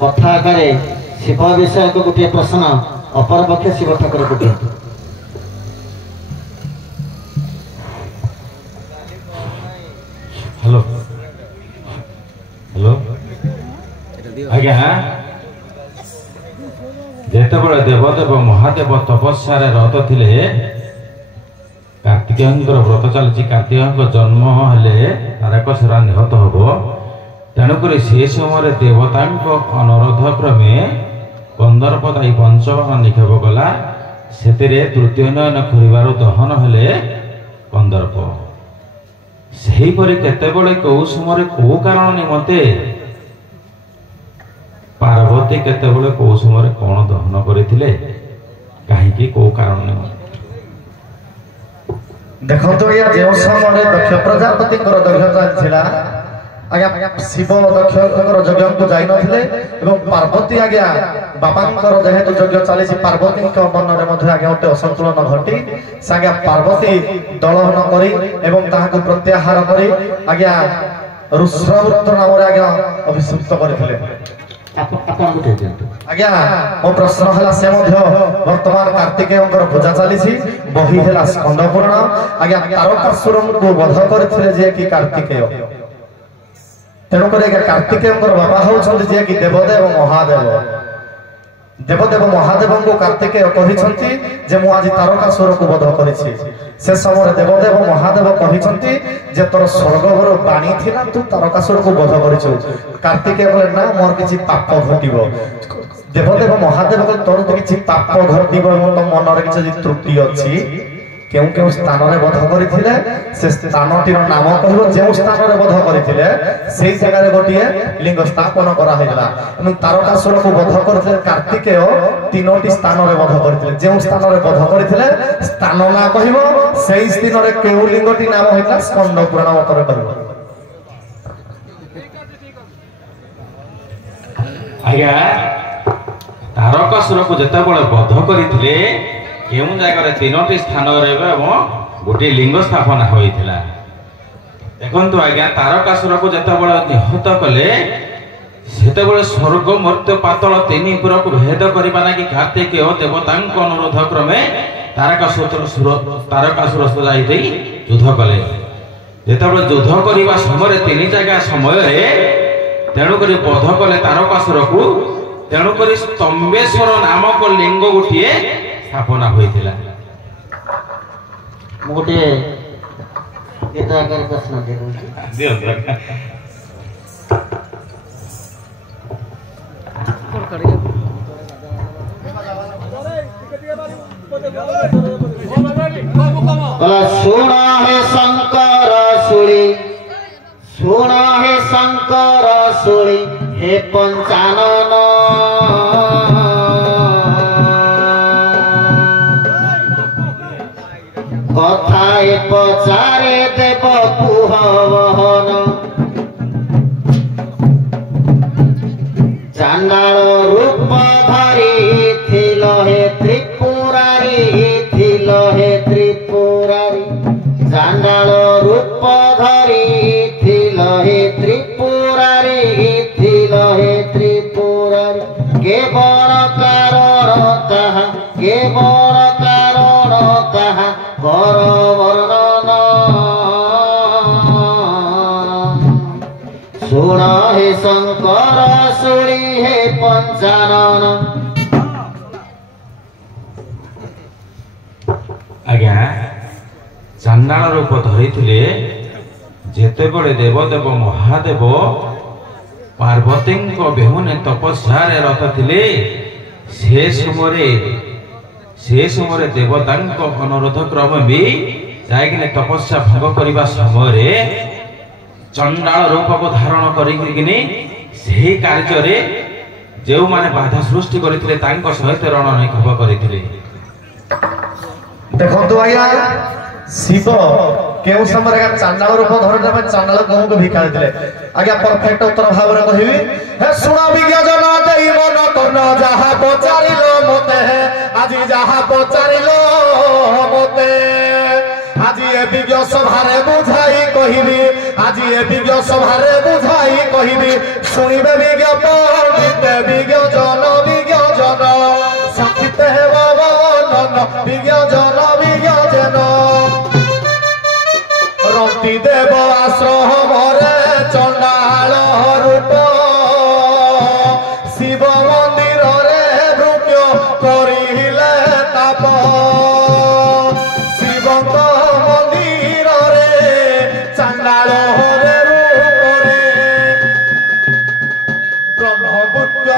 कथा आगे शिव विषय को गोटे प्रश्न अपर पक्ष शिव ठाकुर को हेलो हेलो आज्ञा जेतेबेले देवदेव महादेव तपस्या रत थिले कार्तिकेय व्रत चलती कार्तिकेय जन्म हेले तारकसुरा निहत हब तेणुक से समय देवता अनुरोध क्रमे कंदर्पदायी पंचबाण निक्षेप कला से तृतीय नयन खोर दहन हेले कंदर्प सेहीपरि केतेबेले कौ समय कौ कारण निमंते पार्वती केतेबेले कौ समय कौन दहन करथिले काहेकि कौ कारण निमंते देखो तो या जो समय दक्ष प्रजापति दक्ष चलथिला आज्ञा शिव दक्ष यज्ञ को जाई नथिले एवं पार्वती आज्ञा बापांकर जेहेतु यज्ञ चली पार्वती मन में आज्ञा गोटे असंतुलन घटी से आज्ञा पार्वती दलहन करी एवं ताहाको प्रत्याहार करी आज्ञा रुद्रवृत्त नाम आज्ञा अभिषिक्त करथिले आज्ञा मो प्रश्न है से वर्तमान कार्तिकेय पूजा चली बही है स्कंद पुराण आज्ञा तारकासुर को वध करथिले जे कि कार्तिकेय तेणुक कार्तिकेय बाबा होउछन्ति जे कि देवदेव महादेव देवदेव महादेव को कार्तिकेय कहिछन्ति जे मु आज तारकासुर को वध करिछि से समय देवदेव महादेव कहिछन्ति जे तोर स्वर्गवर बाणी थिला तू तारकासुर को वध करिछु कार्तिकेय कहले ना मोर किछि पाप घटिबो देवदेव महादेव कहले तोर किछि पाप घटिबो तो मन रे किछि त्रुटि अछि केउ केउ स्थान रे वध करिथिले से स्थानटीर नाम कहबो जे स्थान रे वध करिथिले सेही जगह रे गोटिए लिंग स्थापन करा हैला एवं तारकासुर को वध करथिले कार्तिकेय तीनोटी स्थान रे वध करथिले जे स्थान रे वध करथिले स्थान ना कहबो सेही स्थान रे केउ लिंगटी नाम हैला स्कंद पुराण मତରେ कहबो आज्ञा तारकासुर को जेतेबेले वध करिथिले केउं जगह तीनोटी स्थान गोटे लिंग स्थापना होइथिला देखंतु आज्ञा तारकासुर को जेतेबेले निहत कले सेतेबेले स्वर्ग मर्त्य पातल तीन पुर को भेद करबा ना कि कार्तिकेय देवतांक अनुरोध क्रमे तारकासुर जाई देई युद्ध कले जेतेबेले युद्ध करबा समय तीन जगह समय तेणुक वध कले तारकासुर को तेणुक स्तंभेश्वर नामक लिंग गोटे स्थापना होइथिला गोटे गीत आकार प्रश्न दियो सुना है शंकर सुली सुना है शंकर सुली हे पंचानन कथाए पचारे देव कुहवहन चांडाल रूप धरी थिल हे त्रिपुरारी थिल हे त्रिपुरारी चांडाल रूप धरी थिल हे त्रिपुरारी थिल हे त्रिपुरारी केवल कारण ताहा केवल कारण ताहा कर वर्णन सुन हे शंकर सुनी हे पंचानन आज्ञा चांडाल रूप धरिथिले जेतेबेले देवदेव महादेव पार्वती बेहुने तपस्या रत थिले से समय देवतांक अनुरोध क्रम भी जाइकिने तपस्या भंग करने समय चंडाल रूप को धारण करिकिने सेही कार्य रे जो माने बाधा सृष्टि करथिले तांको सहित रणनीति करथिले देखो आज्ञा शिव केउ समय चांडाल रूप धरने में चांडाल कहूँ को भिका देते आज्ञा परफेक्ट उत्तर भाव में कहबी हे सुना विज्ञ जन देई मन कर्ण जहा पचारिलो मते आज जहा पचारिलो मते आज ए विज्ञ सभारे बुझाई कहिबी आज ए विज्ञ सभारे बुझाई कहिबी सुनिबे विज्ञ पंडित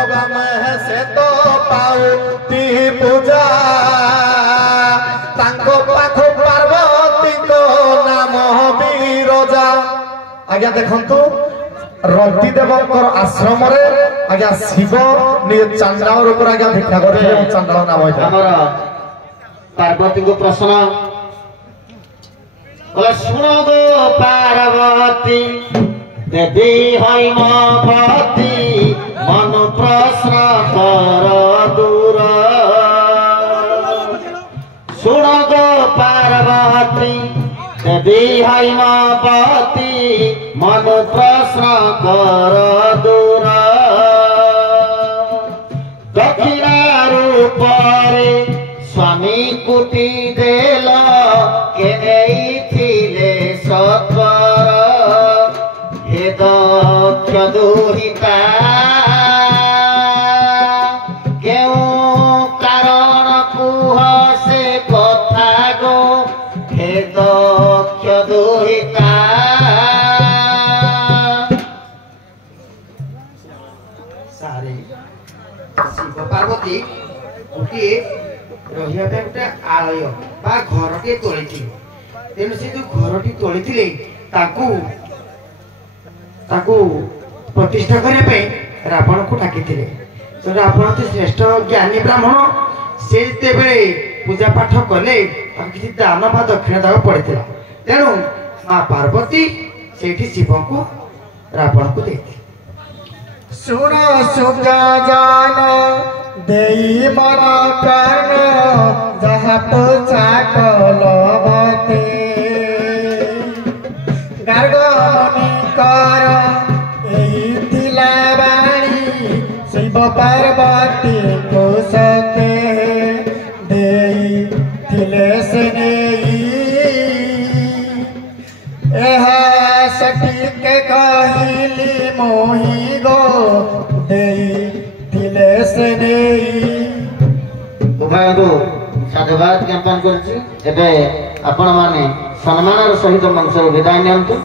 जगम से तो पाउती पूजा तांको पाखो पार्वती को नाम बिरजा। आज्ञा देखंतु रति देवंकर आश्रम रे आज्ञा शिव नि चांडाल ऊपर आज्ञा भिक्षा करथिले चांडाल नाम होइता हमर पार्वती को प्रश्न बोले सुनो गो पार्वती देवी हैमवती मन प्रश्न कर दूर। सुनो गो पार्वती देवी हैमवती मन प्रश्न कर दूर। दक्षिणा रूपरे स्वामी कुटी देल के थिले सत्वर हे दक्ष दुहिता केउ कारण कुह से कथा गो हे दक्ष दुहिता। सारे शिव पार्वती गोटे रहिया गोटे आलय बा घरटे तोली तेणु से जो घरटी तोली प्रतिष्ठा करने रावण को डाकी तो रावण तो श्रेष्ठ ज्ञानी ब्राह्मण से पूजा पाठ कले किसी दान बा दक्षिण देवा पड़ता तेणु माँ पार्वती से शिव को रावण को देती। सुन सुगा जान देई मन प्राण जहाँ पोछा कलबते गार्ग मुनि कर एई दिलाबाणी शिव पार्वती को सके देई दिले से नेई एहा सटीक कहिली मोहि गो देई दिले से नेई। उभय को साधुवाद ज्ञापन करछि। एबे आपण माने सम्मानर सहित मंच विदाय नियंतु।